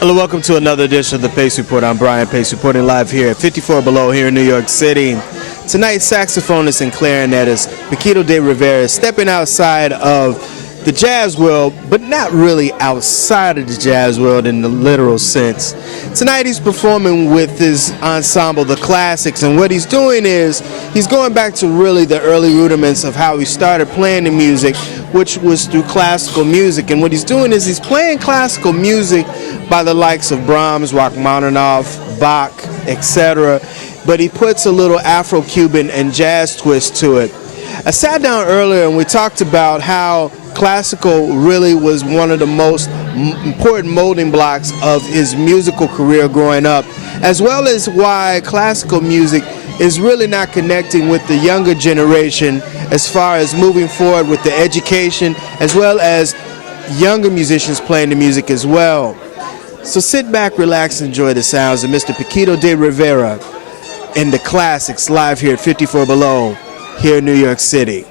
Hello, welcome to another edition of the Pace Report. I'm Brian Pace, reporting live here at 54 Below here in New York City. Tonight, saxophonist and clarinetist Paquito de Rivera is stepping outside of the jazz world, but not really outside of the jazz world in the literal sense. Tonight, he's performing with his ensemble, The Classics, and what he's doing is he's going back to really the early rudiments of how he started playing the music, which was through classical music. And what he's doing is he's playing classical music by the likes of Brahms, Rachmaninoff, Bach, etc. But he puts a little Afro-Cuban and jazz twist to it. I sat down earlier and we talked about how classical really was one of the most important molding blocks of his musical career growing up, as well as why classical music is really not connecting with the younger generation as far as moving forward with the education, as well as younger musicians playing the music as well. So sit back, relax, and enjoy the sounds of Mr. Paquito de Rivera in The Classics live here at 54 Below here in New York City.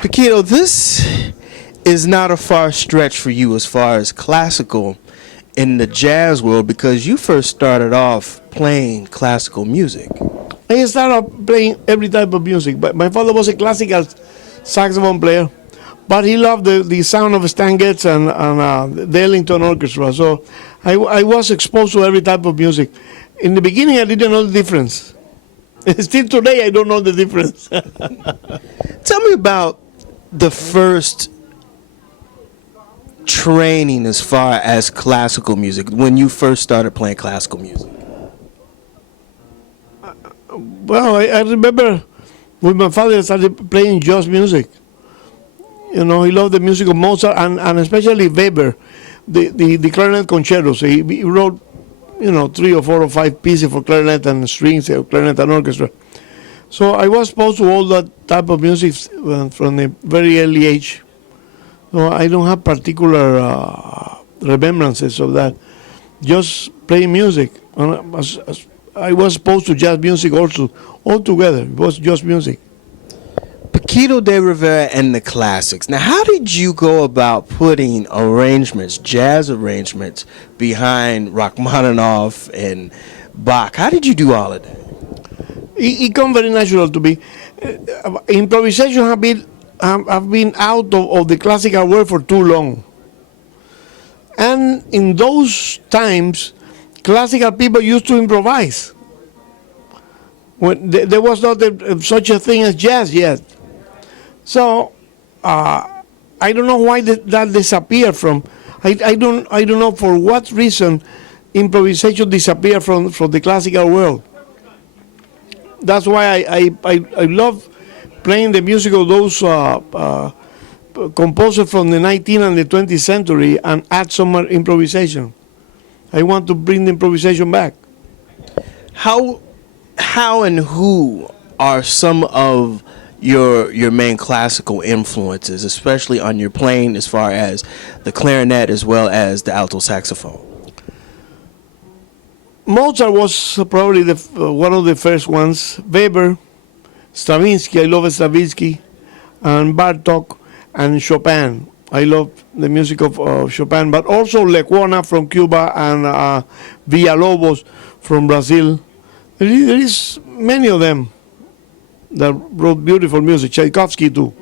Paquito, this is not a far stretch for you as far as classical in the jazz world, because you first started off playing classical music. I started off playing every type of music, but my father was a classical saxophone player, but he loved the sound of Stan Getz and the Ellington Orchestra, so I was exposed to every type of music. In the beginning, I didn't know the difference. Still today, I don't know the difference. Tell me about the first training as far as classical music, when you first started playing classical music. Well, I remember when my father started playing jazz music. You know, he loved the music of Mozart and especially Weber, the clarinet concertos. He wrote, 3 or 4 or 5 pieces for clarinet and strings, clarinet and orchestra. So I was exposed to all that type of music from a very early age. So I don't have particular remembrances of that. Just playing music. I was exposed to jazz music also, all together. It was just music. Paquito de Rivera and the classics. Now, how did you go about putting arrangements, jazz arrangements, behind Rachmaninoff and Bach? How did you do all of that? It comes very natural to me. Improvisation have been out of the classical world for too long. And in those times, classical people used to improvise. When there was not such a thing as jazz yet. So I don't know why that disappeared from. I don't know for what reason improvisation disappeared from the classical world. That's why I love playing the music of those composers from the 19th and the 20th century and add some more improvisation. I want to bring the improvisation back. How and who are some of your main classical influences, especially on your playing as far as the clarinet as well as the alto saxophone? Mozart was probably one of the first ones. Weber, Stravinsky, I love Stravinsky, and Bartok, and Chopin. I love the music of Chopin, but also Lecuona from Cuba and Villalobos from Brazil. There is many of them that wrote beautiful music. Tchaikovsky too.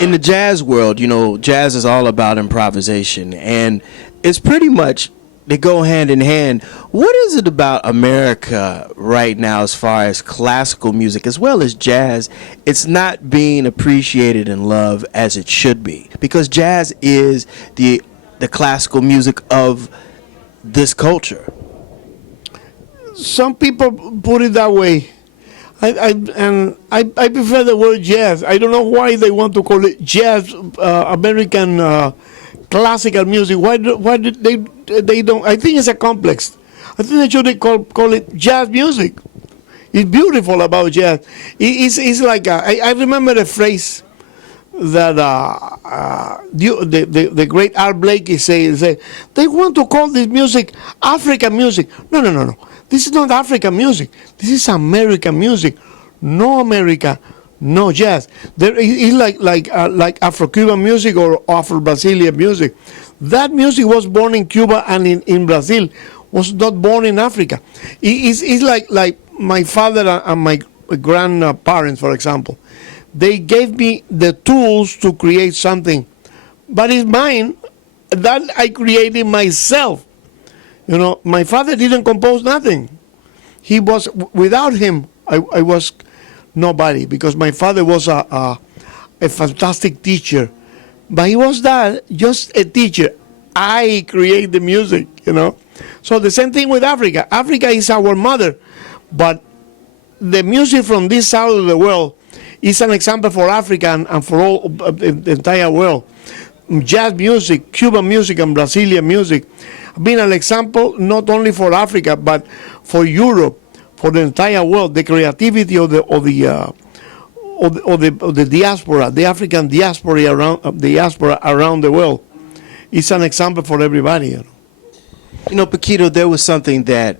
In the jazz world, jazz is all about improvisation, and it's pretty much they go hand in hand. What is it about America right now, as far as classical music as well as jazz? It's not being appreciated and loved as it should be, because jazz is the classical music of this culture. Some people put it that way. I prefer the word jazz. I don't know why they want to call it jazz, American classical music. Why did they don't? I think it's a complex. I think they should call it jazz music. It's beautiful about jazz. It's like I remember a phrase that the great Art Blakey say they want to call this music African music. No. This is not African music. This is American music. No America, No jazz. It's like Afro-Cuban music or Afro-Brazilian music. That music was born in Cuba and in Brazil, was not born in Africa. It's like my father and my grandparents, for example. They gave me the tools to create something, but it's mine that I created myself. My father didn't compose nothing. He was without him. I was nobody because my father was a fantastic teacher, but he was that just a teacher. I create the music. So the same thing with Africa. Africa is our mother, but the music from this side of the world is an example for Africa and for all the entire world. Jazz music, Cuban music, and Brazilian music have been an example not only for Africa but for Europe, for the entire world. The creativity of the diaspora, the African diaspora around the world, is an example for everybody. Paquito, there was something that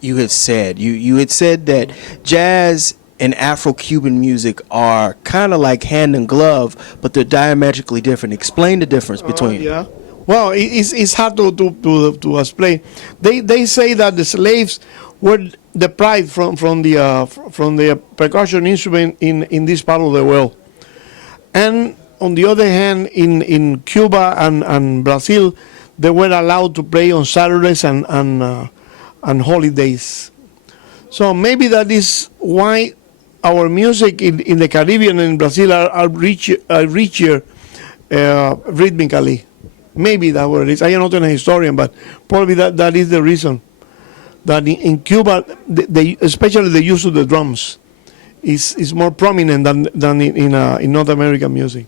you had said. You had said that jazz and Afro-Cuban music are kind of like hand and glove, but they're diametrically different. Explain the difference between. Yeah. Well, it's hard to explain. They say that the slaves were deprived from the percussion instrument in this part of the world, and on the other hand, in Cuba and Brazil, they were allowed to play on Saturdays and holidays. So maybe that is why our music in the Caribbean and Brazil are richer rhythmically. Maybe that what it is. I am not a historian, but probably that is the reason. That in Cuba, especially the use of the drums is more prominent than in North American music.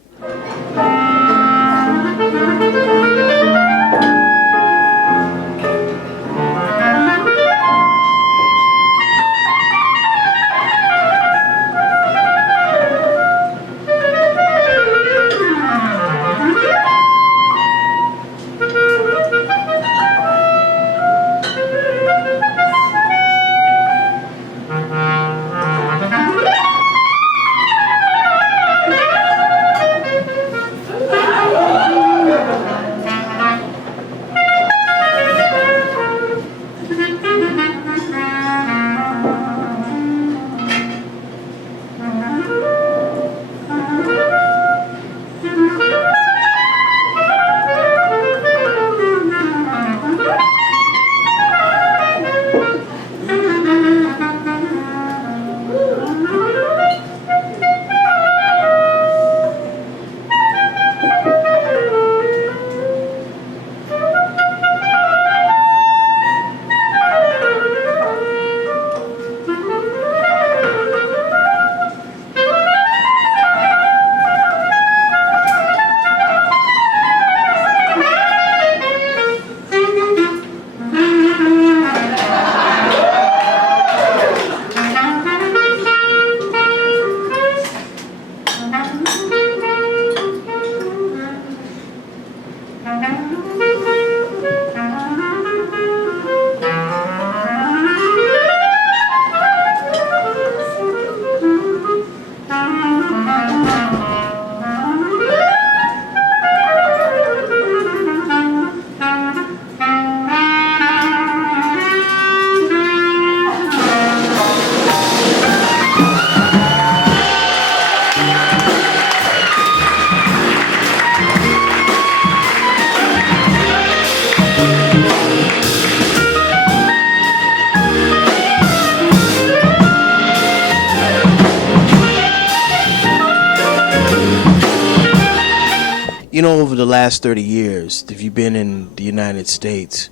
Over the last 30 years, if you've been in the United States,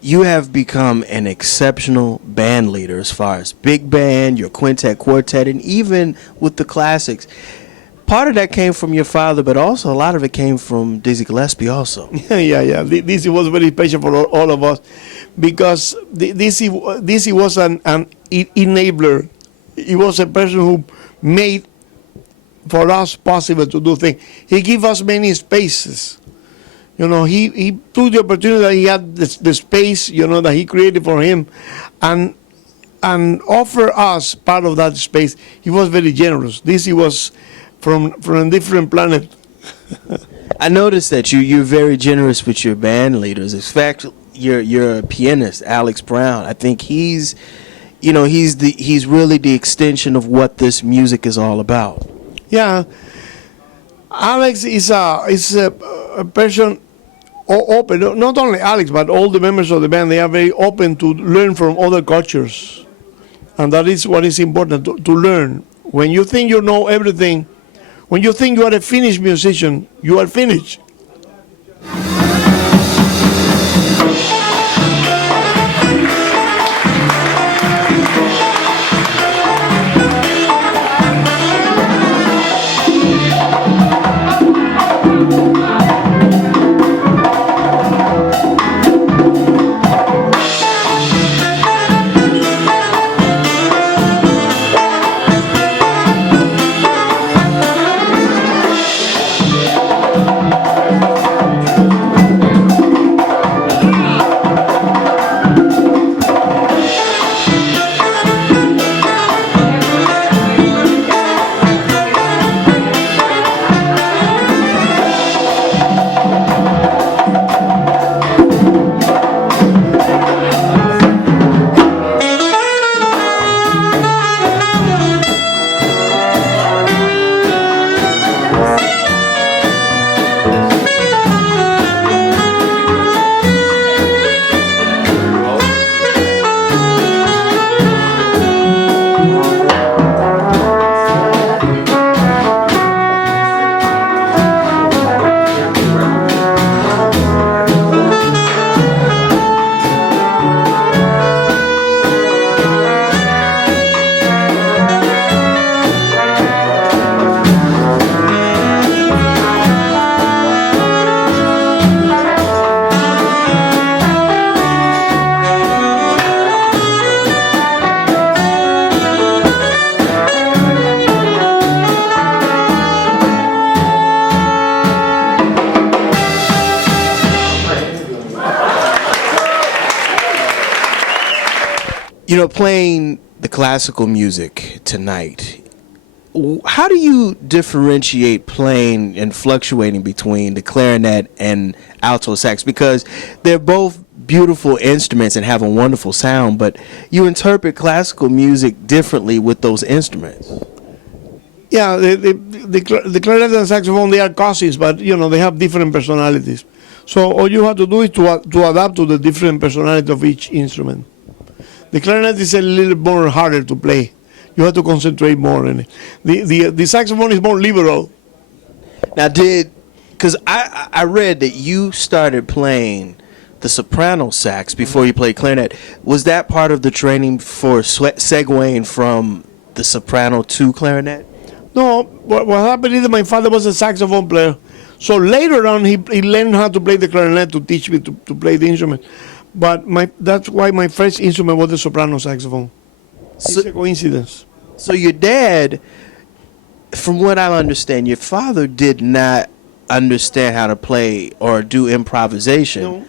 you have become an exceptional band leader as far as big band, your quintet, quartet, and even with the classics. Part of that came from your father, but also a lot of it came from Dizzy Gillespie also. Yeah. Dizzy was very special for all of us because Dizzy was an enabler. He was a person who made for us possible to do things. He gave us many spaces. He took the opportunity that he had the space, that he created for him, and and offer us part of that space. He was very generous. This he was from a different planet. I noticed that you're very generous with your band leaders. In fact, you're a pianist, Alex Brown. I think he's really the extension of what this music is all about. Yeah, Alex is a person open. Not only Alex, but all the members of the band. They are very open to learn from other cultures, and that is what is important to learn. When you think you know everything, when you think you are a finished musician, you are finished. Playing the classical music tonight, how do you differentiate playing and fluctuating between the clarinet and alto sax? Because they're both beautiful instruments and have a wonderful sound, but you interpret classical music differently with those instruments. Yeah, the clarinet and saxophone, they are cousins, but they have different personalities. So all you have to do is to adapt to the different personality of each instrument. The clarinet is a little more harder to play. You have to concentrate more on it. The saxophone is more liberal. Now, because I read that you started playing the soprano sax before you played clarinet. Was that part of the training for segueing from the soprano to clarinet? No, what happened is that my father was a saxophone player. So later on, he learned how to play the clarinet to teach me to play the instrument. But that's why my first instrument was the soprano saxophone. It's a coincidence. So your dad, from what I understand, your father did not understand how to play or do improvisation. No.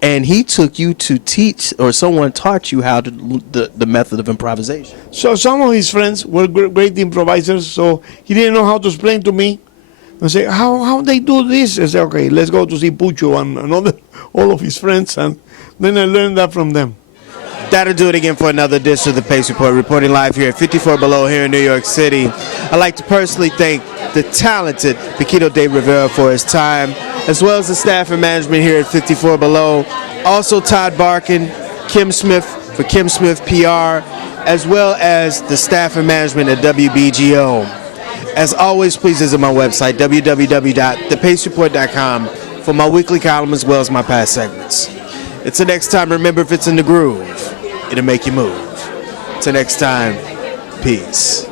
And he took you to teach, or someone taught you how to the method of improvisation. So some of his friends were great improvisers, so he didn't know how to explain to me. I say, how they do this? I say, okay, let's go to see Pucho and all of his friends, and then I learned that from them. That'll do it again for another edition of the Pace Report, reporting live here at 54 Below here in New York City. I'd like to personally thank the talented Paquito de Rivera for his time, as well as the staff and management here at 54 Below. Also Todd Barkin, Kim Smith for Kim Smith PR, as well as the staff and management at WBGO. As always, please visit my website, www.thepacereport.com, for my weekly column as well as my past segments. Until next time, remember, if it's in the groove, it'll make you move. Till next time, peace.